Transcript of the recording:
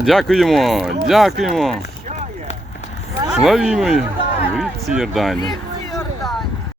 Дякуємо, дякуємо. Славімо в річці Йордані.